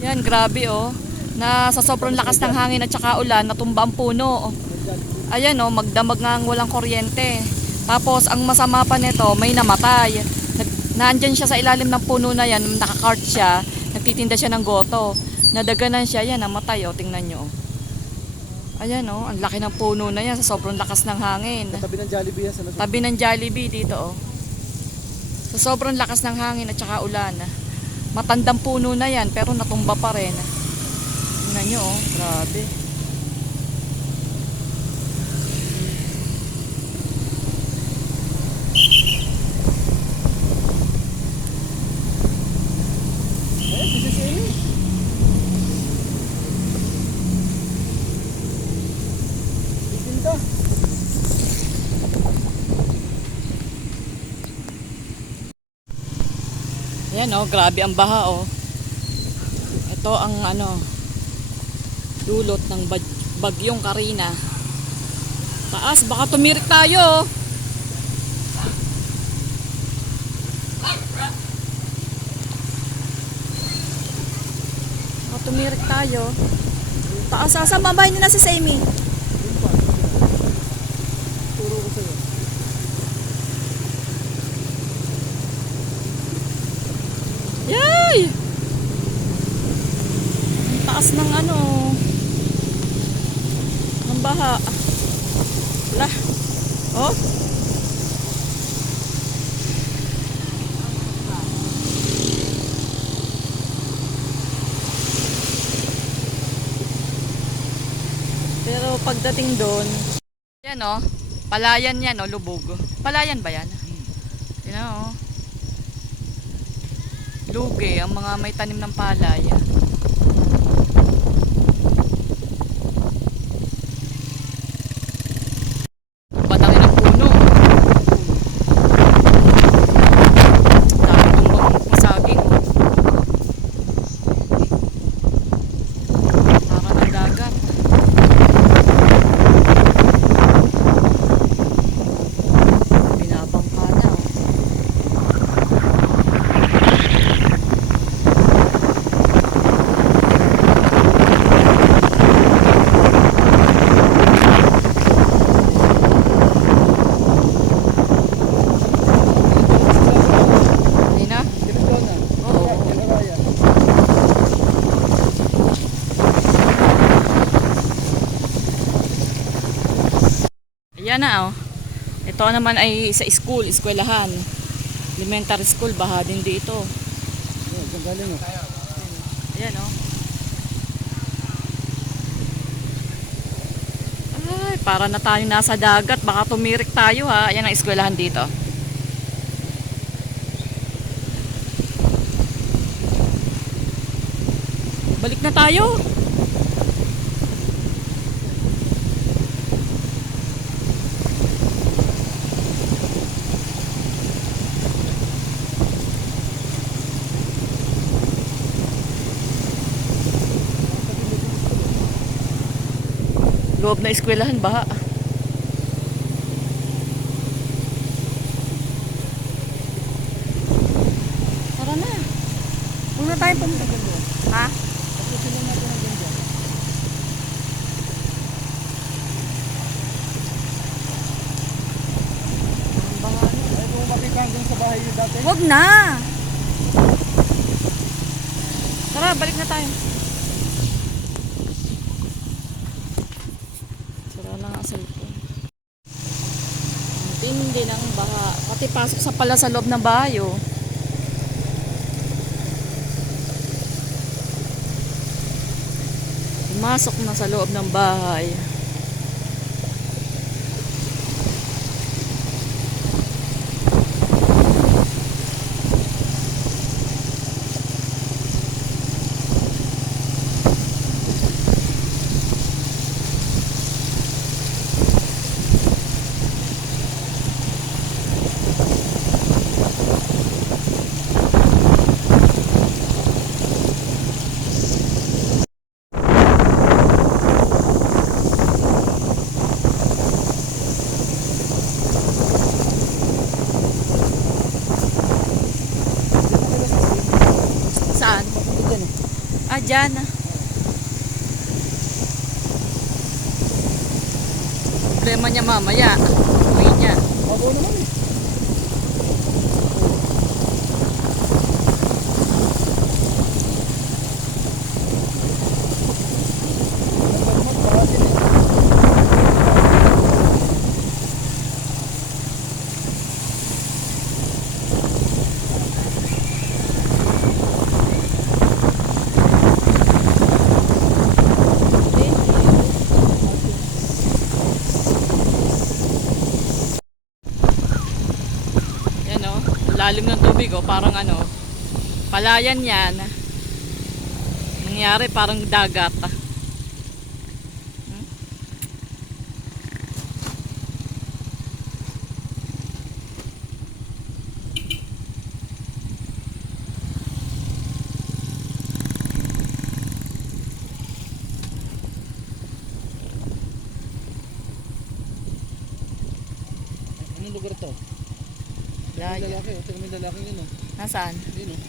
Yan, grabe oh. Na sa sobrang lakas ng hangin at saka ulan, natumba ang puno. Ayan oh, magdamag nga ang walang kuryente. Tapos ang masama pa nito, may namatay. Nandyan siya sa ilalim ng puno na yan, nakakart siya, nagtitinda siya ng goto. Nadaganan siya, yan, namatay oh, tingnan nyo. Ayan oh, ang laki ng puno na yan sa sobrang lakas ng hangin. Tabi ng Jollibee yan sa Luzon. Tabi ng Jollibee dito oh. Sa sobrang lakas ng hangin at saka ulan. Matandang puno na yan pero natumba pa rin. Tingnan nyo oh, grabe. Ayan oh, grabe ang baha oh. Ito ang dulot ng bagyong Karina. Taas, baka tumirik tayo. Baka tumirik tayo. Taas, saan babahin niyo na si Sammy? Turo ko sa'yo. Yay! Ang taas ng ng baha. Lah. Oh. Pero pagdating doon, yan oh, palayan yan oh, lubog. Palayan ba yan? Yan oh. Lugi, ang mga may tanim ng palay. Batangin ng puno. Dami tumbang masaging. Baka ng dagat. Binabangka na oh. Ayan na oh. Ito naman ay sa school, eskwelahan. Elementary school, baha din dito. Ayan, galing oh. Ayan oh. Ay, para na tayo nasa dagat, baka tumirik tayo ha. Ayan ang eskwelahan dito. Balik na tayo. Loob na eskwelahan, baha. Tara na. Huwag na tayo pumunta. Ha? Tapusin natin ang ganda. Ang baha na. Ay, bumabalik hanggang sa bahay yun dati. Huwag na. Tara, balik na tayo. Sira na nga cellphone. Ang tindi ng baha. Pati pasok sa pala sa loob ng bahay oh. Pumasok na sa loob ng bahay. Ah, dyan. Problema niya mamaya. Uwi niya. Abo naman eh. Nagdagmag pa din eh. Yan o. Lalim ng tubig o. Parang ano. Palayan yan. Nangyari parang dagat. Anong lugar to? May Laya. lalaki, tingnan mo yung lalaki yun oh. Nasaan? Yun oh.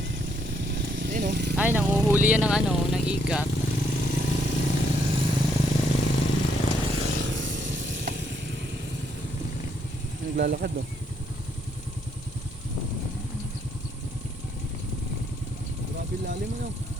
Ayun oh. Ay, nanguhuli yan ng ano, ng igat. Naglalakad oh. Grabe lalim ano.